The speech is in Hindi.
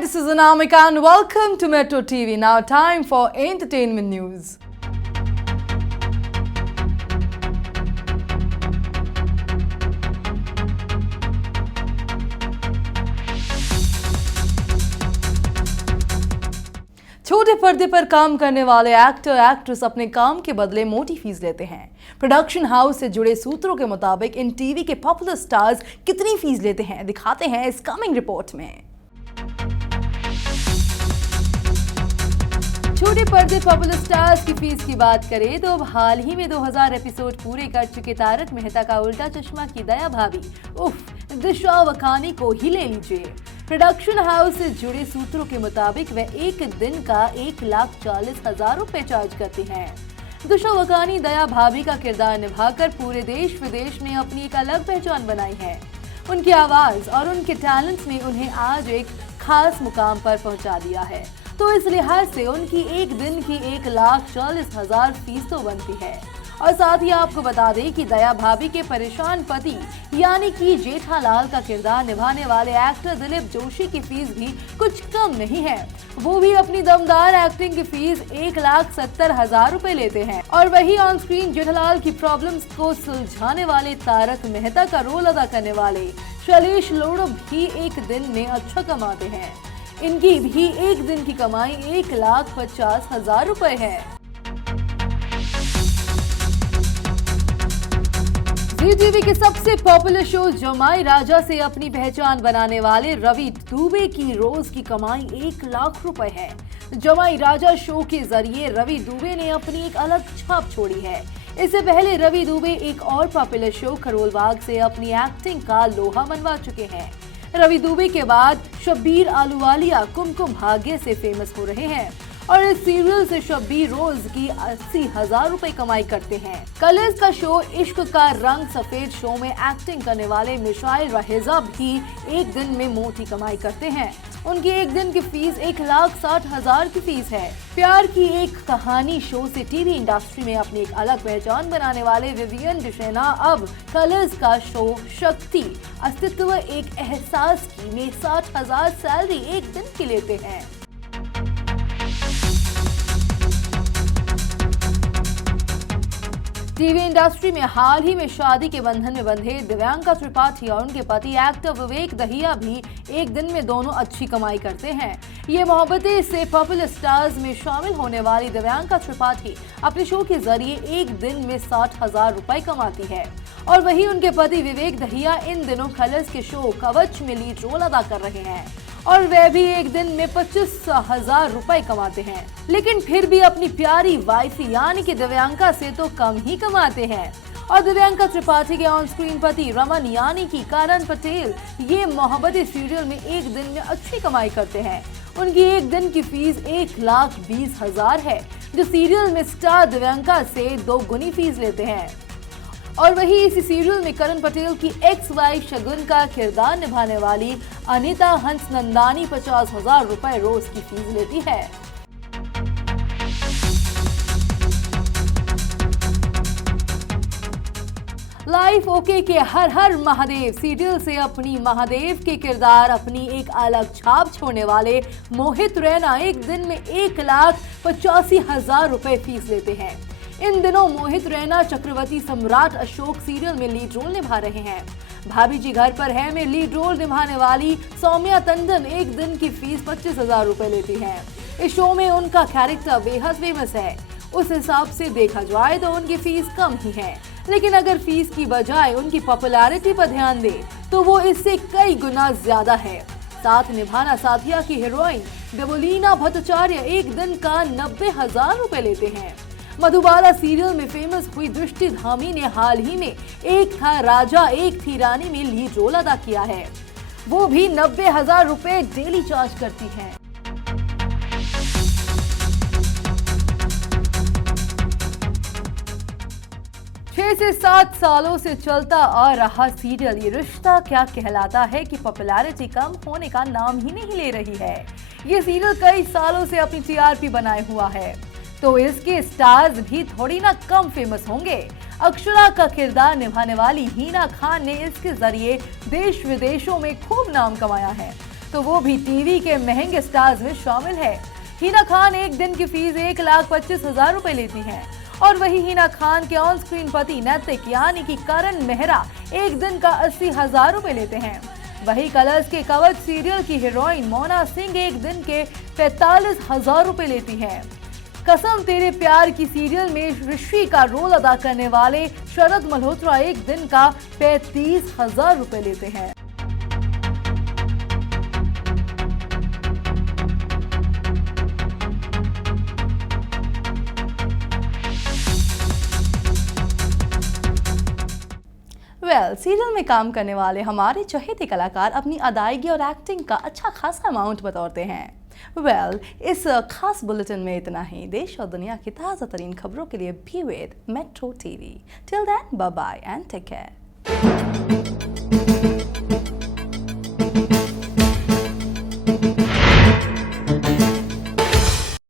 this is Anamika and welcome to Metro TV. Now time for entertainment news. छोटे पर्दे पर काम करने वाले एक्टर एक्ट्रेस अपने काम के बदले मोटी फीस लेते हैं। प्रोडक्शन हाउस से जुड़े सूत्रों के मुताबिक इन टीवी के पॉपुलर स्टार्स कितनी फीस लेते हैं दिखाते हैं इस कमिंग रिपोर्ट में। छोटे पर्दे पॉपुलर स्टार्स की फीस की बात करें तो अब हाल ही में 2000 एपिसोड पूरे कर चुके तारक मेहता का उल्टा चश्मा की दया भाभी दिशा वकानी को ही ले लीजिए। प्रोडक्शन हाउस से जुड़े सूत्रों के मुताबिक वह एक दिन का 1,40,000 रुपए चार्ज करती हैं। दिशा वकानी दया भाभी का किरदार निभाकर पूरे देश विदेश में अपनी एक अलग पहचान बनाई है। उनकी आवाज और उनके टैलेंट ने उन्हें आज एक खास मुकाम पर पहुंचा दिया है, तो इस लिहाज से उनकी एक दिन की 1,40,000 फीस तो बनती है। और साथ ही आपको बता दें कि दया भाभी के परेशान पति यानी कि जेठालाल का किरदार निभाने वाले एक्टर दिलीप जोशी की फीस भी कुछ कम नहीं है। वो भी अपनी दमदार एक्टिंग की फीस 1,70,000 रुपए लेते हैं। और वही ऑन स्क्रीन जेठालाल की प्रॉब्लम्स को सुलझाने वाले तारक मेहता का रोल अदा करने वाले शैलेश लोढ़ो भी एक दिन में अच्छा कमाते हैं। इनकी भी एक दिन की कमाई 1,50,000 रुपए है। जी टीवी के सबसे पॉपुलर शो जमाई राजा से अपनी पहचान बनाने वाले रवि दुबे की रोज की कमाई 1,00,000 रुपए है। जमाई राजा शो के जरिए रवि दुबे ने अपनी एक अलग छाप छोड़ी है। इससे पहले रवि दुबे एक और पॉपुलर शो खरोलबाग से अपनी एक्टिंग का लोहा मनवा चुके हैं। रवि दुबे के बाद शब्बीर आलूवालिया कुमकुम भाग्य से फेमस हो रहे हैं और इस सीरियल से शब्बीर रोज की 80,000 रुपए कमाई करते हैं। कलर्स का शो इश्क का रंग सफेद शो में एक्टिंग करने वाले मिशाइल रहेजा भी एक दिन में मोटी कमाई करते हैं। उनकी एक दिन की फीस 1,60,000 की फीस है। प्यार की एक कहानी शो से टीवी इंडस्ट्री में अपनी एक अलग पहचान बनाने वाले विवियन डिशेना अब कलर्स का शो शक्ति अस्तित्व एक एहसास की में 60,000 सैलरी एक दिन की लेते हैं। टीवी इंडस्ट्री में हाल ही में शादी के बंधन में बंधे दिव्यांका त्रिपाठी और उनके पति एक्टर विवेक दहिया भी एक दिन में दोनों अच्छी कमाई करते हैं। ये मोहब्बतें से पॉपुलर स्टार्स में शामिल होने वाली दिव्यांका त्रिपाठी अपने शो के जरिए एक दिन में 60,000 रुपए कमाती है और वहीं उनके पति विवेक दहिया इन दिनों कलर्स के शो कवच में लीड रोल अदा कर रहे हैं और वह भी एक दिन में 25,000 रुपए कमाते हैं, लेकिन फिर भी अपनी प्यारी वाइफ यानी कि दिव्यांका से तो कम ही कमाते हैं। और दिव्यांका त्रिपाठी के ऑन स्क्रीन पति रमन यानी कि करण पटेल ये मोहब्बतें सीरियल में एक दिन में अच्छी कमाई करते हैं। उनकी एक दिन की फीस 1,20,000 है, जो सीरियल में स्टार दिव्यांका से 2 गुनी फीस लेते हैं। और वही इसी सीरियल में करण पटेल की एक्स वाइफ शगुन का किरदार निभाने वाली अनीता हंसनंदानी 50,000 रुपए रोज की फीस लेती है। लाइफ ओके के हर हर महादेव सीरियल से अपनी महादेव के किरदार अपनी एक अलग छाप छोड़ने वाले मोहित रैना एक दिन में 1,85,000 रुपए फीस लेते हैं। इन दिनों मोहित रैना चक्रवर्ती सम्राट अशोक सीरियल में लीड रोल निभा रहे हैं। भाभी जी घर पर है में लीड रोल निभाने वाली सौम्या टंडन एक दिन की फीस 25,000 रुपए लेती हैं। इस शो में उनका कैरेक्टर बेहद फेमस है। उस हिसाब से देखा जाए तो उनकी फीस कम ही है, लेकिन अगर फीस की बजाय उनकी पॉपुलैरिटी पर ध्यान दे तो वो इससे कई गुना ज्यादा है। साथ निभाना साथिया की हीरोइन देवोलीना भट्टाचार्य एक दिन का 90,000 रुपए लेते हैं। मधुबाला सीरियल में फेमस हुई दृष्टि धामी ने हाल ही में एक था राजा एक थी रानी में लीड रोल अदा किया है। वो भी 90,000 रुपए डेली चार्ज करती हैं। 6 से 7 सालों से चलता आ रहा सीरियल ये रिश्ता क्या कहलाता है कि पॉपुलैरिटी कम होने का नाम ही नहीं ले रही है। ये सीरियल कई सालों से अपनी टीआरपी बनाए हुआ है, तो इसके स्टार्स भी थोड़ी ना कम फेमस होंगे। अक्षरा का किरदार निभाने वाली हीना खान ने इसके जरिए देश विदेशों में खूब नाम कमाया है। तो वो भी टीवी के महंगे स्टार्स में शामिल है। हिना खान एक दिन की फीस 1,25,000 रुपए लेती हैं और वही हिना खान के ऑन स्क्रीन पति नैतिक यानी कि करण मेहरा एक दिन का 80,000 रुपए लेते हैं। वही कलर्स के कवच सीरियल की हीरोइन मोना सिंह एक दिन के 45,000 रुपए लेती है। कसम तेरे प्यार की सीरियल में ऋषि का रोल अदा करने वाले शरद मल्होत्रा एक दिन का 35,000 रुपए लेते हैं। सीरियल में काम करने वाले हमारे चहेते कलाकार अपनी अदायगी और एक्टिंग का अच्छा खासा अमाउंट बतौरते हैं। इस खास बुलेटिन में इतना ही। देश और दुनिया की ताज़ा तरीन खबरों के लिए be with Metro TV. Till then bye bye and take care.